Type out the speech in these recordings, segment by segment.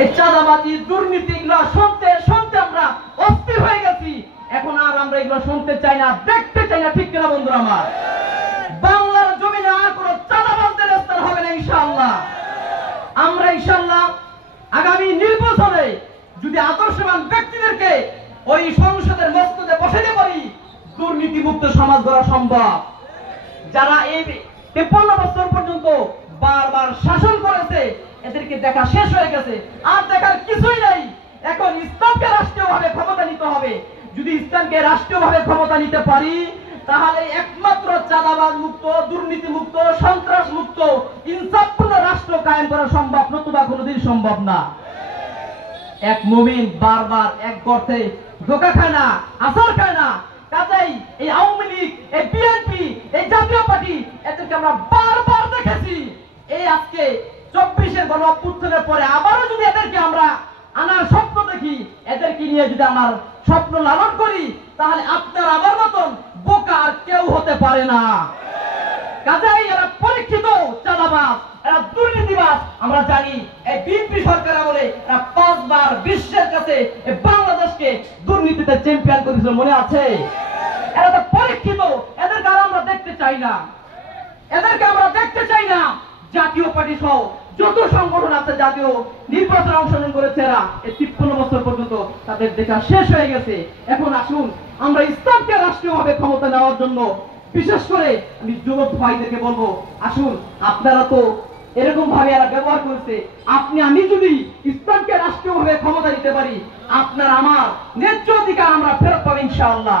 চাঁদাবাজি দুর্নীতি এগুলো শুনতে শুনতে আমরা অস্থির হয়ে গেছি। এখন আর আমরা এগুলো শুনতে চাই না, দেখতে চাই না, ঠিক কিনা বন্ধুরা আমার? বাংলার জমিনে আর কোনো চাঁদাবাজদের স্থান হবে না ইনশাআল্লাহ। আমরা ইনশাআল্লাহ আগামী নির্বাচনে যদি আদর্শবান ব্যক্তিদেরকে ওই সংসদের মস্তদে বসাতে পারি, দুর্নীতি মুক্ত সমাজ গড়া সম্ভব। যারা এই 53 বছর পর্যন্ত বারবার শাসন করেছে, এদেরকে দেখা শেষ হয়ে গেছে, আর দেখার কিছুই নাই। এখন ইসলামকে রাষ্ট্রীয়ভাবে ক্ষমতা নিতে হবে। যদি ইসলামকে রাষ্ট্রীয়ভাবে ক্ষমতা নিতে পারি, তাহলে একমাত্র চাঁদাবাজ মুক্ত, দুর্নীতি মুক্ত, সন্ত্রাস মুক্ত, ইনসাফপূর্ণ রাষ্ট্র কায়েম করা সম্ভব, নতুবা কোনোদিন সম্ভব না। এক মুমিন বারবার এক গর্তে ধোঁকা খায় না, আসর খায় না। কাজেই এই আওয়ামী লীগ, এই বিএনপি, এই জাতীয় পার্টি, এদেরকে আমরা বারবার দেখেছি। এই আজকে 24-এর গণ অভ্যুত্থানের পরে আবারও যদি এদেরকে আমরা আনার স্বপ্ন দেখি, এদেরকে নিয়ে যদি আমার স্বপ্ন লালন করি, তাহলে আপনার আমার মতন বোকা আর কেউ হতে পারে না। কাজেই এরা পরীক্ষিত চাঁদাবাজ, এরা দুর্নীতিবাজ। আমরা জানি এই বিএনপি সরকার আমলে এরা 5 বার বিশ্বের কাছে বাংলাদেশকে দুর্নীতিতে চ্যাম্পিয়ন করেছিল, মনে আছে? এরা তো পরীক্ষিত, এদেরকে আর আমরা দেখতে চাই না, এদেরকে আমরা দেখতে চাই না। জাতীয় পার্টি সহ যত সংগঠন আছে, জাতীয় নির্বাচনে অংশগ্রহণ করেছে, এরা এই 53 বছর পর্যন্ত তাদের দেখা শেষ হয়ে গেছে। এখন আসুন আমরা ইসলামকে রাষ্ট্রীয়ভাবে ক্ষমতা নেওয়ার জন্য, বিশেষ করে আমি যুবক ভাইদেরকে বলবো, আসুন আপনারা তো এরকম ভাবে এরা ব্যবহার করছে, আপনি আমি যদি ইসলামকে রাষ্ট্রীয়ভাবে ক্ষমতা দিতে পারি, আপনার আমার ন্যায্য অধিকার আমরা ফেরত পাবো ইনশাআল্লাহ।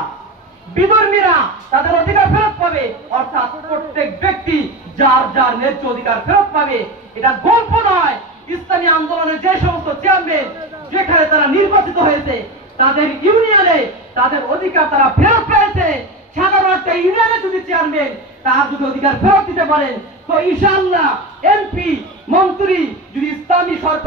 বিধর্মীরা তাদের অধিকার ফেরত পাবে, অর্থাৎ প্রত্যেক ব্যক্তি যার যার ন্যায্য অধিকার ফেরত পাবে। এটা গল্প নয়। ইসলামী আন্দোলনের যে সমস্ত চেয়ারম্যান যেখানে তারা নির্বাচিত হয়েছে, তাদের ইউনিয়নে তাদের অধিকার তারা ফেরত পেয়েছে। সাধারণ একটা ইউনিয়নে যদি চেয়ারম্যান তার যদি অধিকার ফেরত দিতে পারেন, তো ইনশাআল্লাহ এমপি মন্ত্রী যদি ইসলামী সরকার